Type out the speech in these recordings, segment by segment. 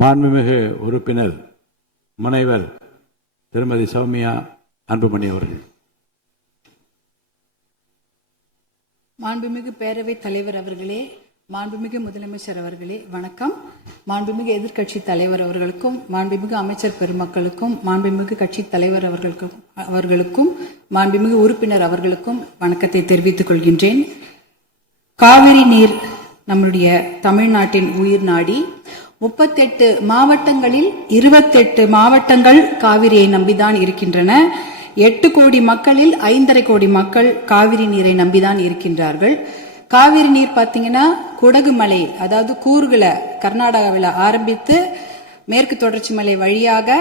மாண்புமிகு உறுப்பினர் முனைவர் திருமதி சௌமியா அன்புமணி அவர்கள். மாண்புமிகு பேரவைத் தலைவர் அவர்களே, மாண்புமிகு முதலமைச்சர் அவர்களே வணக்கம். மாண்புமிகு எதிர்க்கட்சி தலைவர் அவர்களுக்கும், மாண்புமிகு அமைச்சர் பெருமக்களுக்கும், மாண்புமிகு கட்சி தலைவர் அவர்களுக்கும் மாண்புமிகு உறுப்பினர் அவர்களுக்கும் வணக்கத்தை தெரிவித்துக் கொள்கின்றேன். காவிரி நீர் நம்முடைய தமிழ்நாட்டின் உயிர் நாடி. 38 மாவட்டங்களில் 28 மாவட்டங்கள் காவிரியை நம்பிதான் இருக்கின்றன. 8 கோடி மக்களில் 5.5 கோடி மக்கள் காவிரி நீரை நம்பிதான் இருக்கின்றார்கள். காவிரி நீர் பார்த்தீங்கன்னா குடகு மலை, அதாவது கூர்குல கர்நாடகாவில் ஆரம்பித்து மேற்கு தொடர்ச்சி மலை வழியாக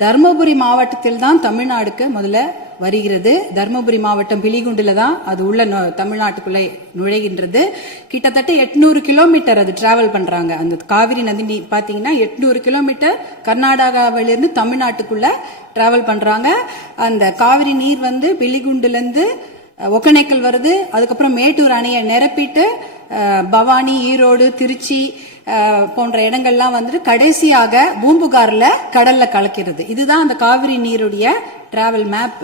தர்மபுரி மாவட்டத்தில் தான் தமிழ்நாடுக்கு முதல்ல வருகிறது. தர்மபுரி மாவட்டம் பிலிகுண்டுல தான் அது உள்ள தமிழ்நாட்டுக்குள்ளே நுழைகின்றது. கிட்டத்தட்ட 800 கிலோமீட்டர் அது டிராவல் பண்றாங்க. அந்த காவிரி நதி பாத்தீங்கன்னா 800 கிலோமீட்டர் கர்நாடகாவிலிருந்து தமிழ்நாட்டுக்குள்ள டிராவல் பண்றாங்க. அந்த காவிரி நீர் வந்து பிலிகுண்டுல இருந்து ஒகேனக்கல் வருது. அதுக்கப்புறம் மேட்டூர் அணையை நிரப்பிட்டு பவானி, ஈரோடு, திருச்சி போன்ற இடங்கள்லாம் வந்துட்டு கடைசியாக பூம்புகார்ல கடல்ல கலக்கிறது. இதுதான் அந்த காவிரி நீருடைய டிராவல் மேப்.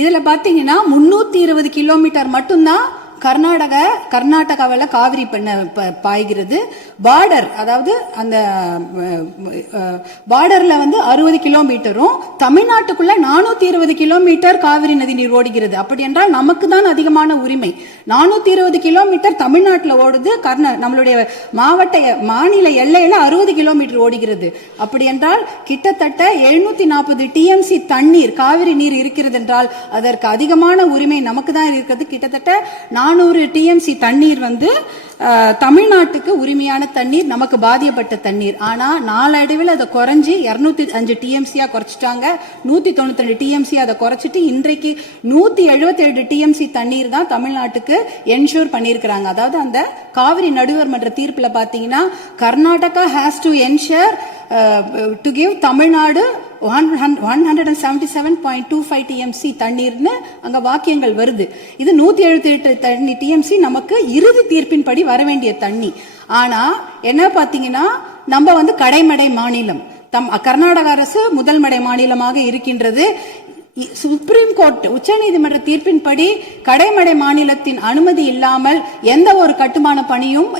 இதுல பாத்தீங்கன்னா 320 கிலோமீட்டர் மட்டும்தான் கர்நாடகாவில் காவிரி பாய்கிறது. பார்டர், அதாவது அந்த பார்டர்ல வந்து 60 கிலோமீட்டரும் தமிழ்நாட்டுக்குள்ள 420 கிலோமீட்டர் காவிரி நதி நீர் ஓடுகிறது. அப்படி என்றால் நமக்கு தான் அதிகமான உரிமை. 420 கிலோமீட்டர் தமிழ்நாட்டில் ஓடுது, நம்மளுடைய மாநில எல்லையில 60 கிலோமீட்டர் ஓடுகிறது. அப்படி என்றால் கிட்டத்தட்ட 740 டிஎம்சி தண்ணீர், காவிரி நீர் இருக்கிறது என்றால் அதற்கு அதிகமான உரிமை நமக்கு தான் இருக்கிறது. கிட்டத்தட்ட 400 டிஎம்சி தண்ணீர் வந்து தமிழ்நாட்டுக்கு உரிமையான தண்ணீர், நமக்கு பாதிக்கப்பட்ட தண்ணீர். ஆனா நாளடைவில் அதை குறைஞ்சி 205 டிஎம்சியா குறைச்சிட்டாங்க. 192 டிஎம்சி அதை குறைச்சிட்டு இன்றைக்கு 177 டிஎம்சி தண்ணீர் தான் தமிழ்நாட்டுக்கு என்ஷூர் பண்ணியிருக்கிறாங்க. அதாவது அந்த காவிரி நடுவர் மன்ற தீர்ப்புல பாத்தீங்கன்னா Karnataka has to ensure to give Tamil Nadu 177.25 TMC தண்ணீர்னு அங்க வாக்கியங்கள் வருது. இது 178 டிஎம்சி நமக்கு இறுதி தீர்ப்பின்படி வர வேண்டிய தண்ணி. ஆனா என்ன பாத்தீங்கன்னா நம்ம வந்து கடைமடை மாநிலம், கர்நாடக அரசு முதல் மடை மாநிலமாக இருக்கின்றது. சுப்ரீம் கோர்ட், உச்ச நீதிமன்ற தீர்ப்பின்படி கடைமடை மாநிலத்தின் அனுமதி இல்லாமல் எந்த ஒரு கட்டுமான பணியும்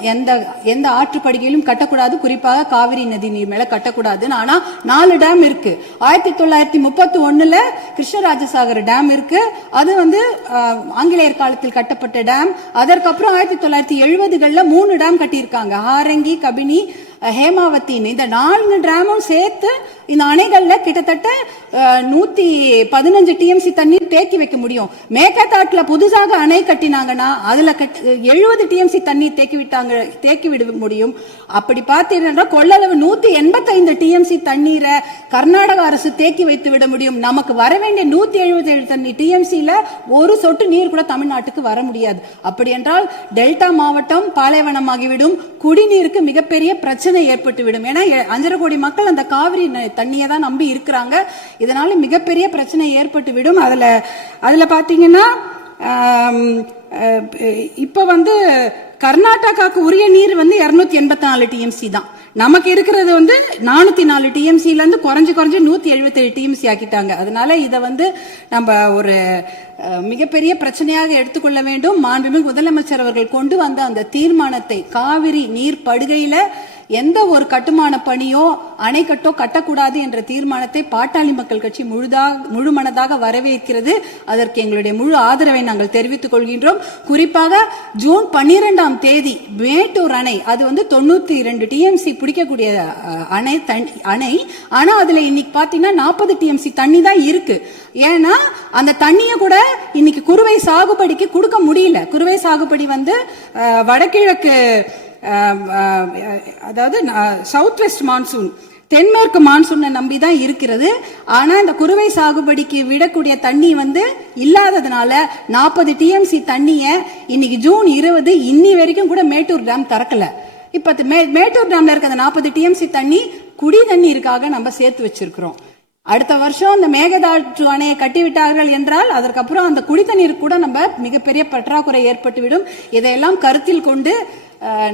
எந்த ஆற்றுப்படுகையிலும் கட்டக்கூடாது. குறிப்பாக காவிரி நதி நீர் மேல கட்டக்கூடாது. ஆனா 4 டேம் இருக்கு. 1931 கிருஷ்ணராஜசாகர் டேம் இருக்கு. அது வந்து ஆங்கிலேயர் காலத்தில் கட்டப்பட்ட டேம். அதற்கப்புறம் 1970களில் 3 டேம் கட்டியிருக்காங்க. ஹாரங்கி, கபினி, ஹேமாவத்தின்னு. இந்த 4 டேமும் சேர்த்து இந்த அணைகள்ல கிட்டத்தட்ட 115 டிஎம்சி தண்ணீர் தேக்கி வைக்க முடியும். மேகதாட்டுல புதுசாக அணை கட்டினாங்கன்னா அதுல 70 டிஎம்சி தண்ணீர் தேக்கி விட முடியும். அப்படி பார்த்தீங்கன்னா கொள்ளளவு 185 டிஎம்சி தண்ணீரை கர்நாடக அரசு தேக்கி வைத்து விட முடியும். நமக்கு வர வேண்டிய 177 டிஎம்சில ஒரு சொட்டு நீர் கூட தமிழ்நாட்டுக்கு வர முடியாது. அப்படி என்றால் டெல்டா மாவட்டம் பாலைவனமாகிவிடும். குடிநீருக்கு மிகப்பெரிய பிரச்சனை ஏற்பட்டுவிடும். ஏன்னா 5.5 கோடி மக்கள் அந்த காவிரி தண்ணியை தான் நம்பி இருக்கிறாங்க. இதனால மிகப்பெரிய பிரச்சனை ஏற்பட்டு விடும். அதுல பாத்தீங்கன்னா இப்ப வந்து கர்நாடகாவுக்கு உரிய நீர் வந்து 284 டிஎம்சி தான். நமக்கு இருக்கிறது வந்து 404 டிஎம்சில இருந்து குறைஞ்சு 177 டிஎம்சி ஆக்கிட்டாங்க. அதனால இதை வந்து நம்ம ஒரு மிகப்பெரிய பிரச்சனையாக எடுத்துக்கொள்ள வேண்டும். மாண்புமிகு முதலமைச்சர் அவர்கள் கொண்டு வந்த அந்த தீர்மானத்தை, காவிரி நீர் படுகையில எந்த ஒரு கட்டுமான பணியோ அணைக்கட்டோ கட்டக்கூடாது என்ற தீர்மானத்தை பாட்டாளி மக்கள் கட்சி முழுமனதாக வரவேற்கிறது. அதற்கு எங்களுடைய முழு ஆதரவை நாங்கள் தெரிவித்துக் கொள்கின்றோம். குறிப்பாக ஜூன் 12ஆம் தேதி மேட்டூர் அணை, அது வந்து 92 டிஎம்சி பிடிக்கக்கூடிய அணை. ஆனா அதுல இன்னைக்கு பாத்தீங்கன்னா 40 டிஎம்சி தண்ணி தான் இருக்கு. ஏன்னா அந்த தண்ணிய கூட இன்னைக்கு குறுவை சாகுபடிக்கு கொடுக்க முடியல. குறுவை சாகுபடி வந்து வடகிழக்கு, அதாவது சவுத் வெஸ்ட் மான்சூன், தென்மேற்கு மான்சூனை நம்பிதான் இருக்கிறது. ஆனா இந்த குறுவை சாகுபடிக்கு விடக்கூடிய தண்ணி வந்து இல்லாததுனால 40 டிஎம்சி தண்ணிய இன்னைக்கு ஜூன் 20 இன்னி வரைக்கும் கூட மேட்டூர் டேம் திறக்கல. இப்ப மேட்டூர் டேம்ல இருக்க அந்த 40 டிஎம்சி தண்ணி குடி தண்ணீருக்காக நம்ம சேர்த்து வச்சிருக்கிறோம். அடுத்த வருஷம் இந்த மேகதாட்டு அணையை கட்டிவிட்டார்கள் என்றால் அதற்கப்புறம் அந்த குடித்தண்ணீர் கூட நம்ம மிகப்பெரிய பற்றாக்குறை ஏற்பட்டுவிடும். இதையெல்லாம் கருத்தில் கொண்டு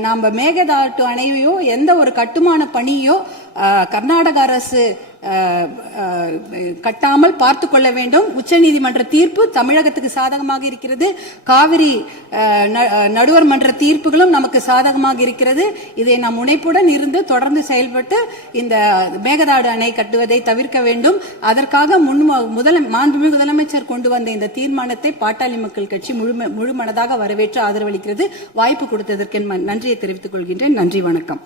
நாம மேகதாட்டு அணையோ எந்த ஒரு கட்டுமான பணியோ கர்நாடக அரசு கட்டாமல் பார்த்து கொள்ள வேண்டும். உச்சநீதிமன்ற தீர்ப்பு தமிழகத்துக்கு சாதகமாக இருக்கிறது. காவிரி நடுவர் மன்ற தீர்ப்புகளும் நமக்கு சாதகமாக இருக்கிறது. இதை நாம் முனைப்புடன் இருந்து தொடர்ந்து செயல்பட்டு இந்த மேகதாடு அணை கட்டுவதை தவிர்க்க வேண்டும். அதற்காக மாண்புமிகு முதலமைச்சர் கொண்டு வந்த இந்த தீர்மானத்தை பாட்டாளி மக்கள் கட்சி முழு மனதாக வரவேற்று ஆதரவளிக்கிறது. வாய்ப்பு கொடுத்ததற்கு நன்றியை தெரிவித்துக் கொள்கின்றேன். நன்றி, வணக்கம்.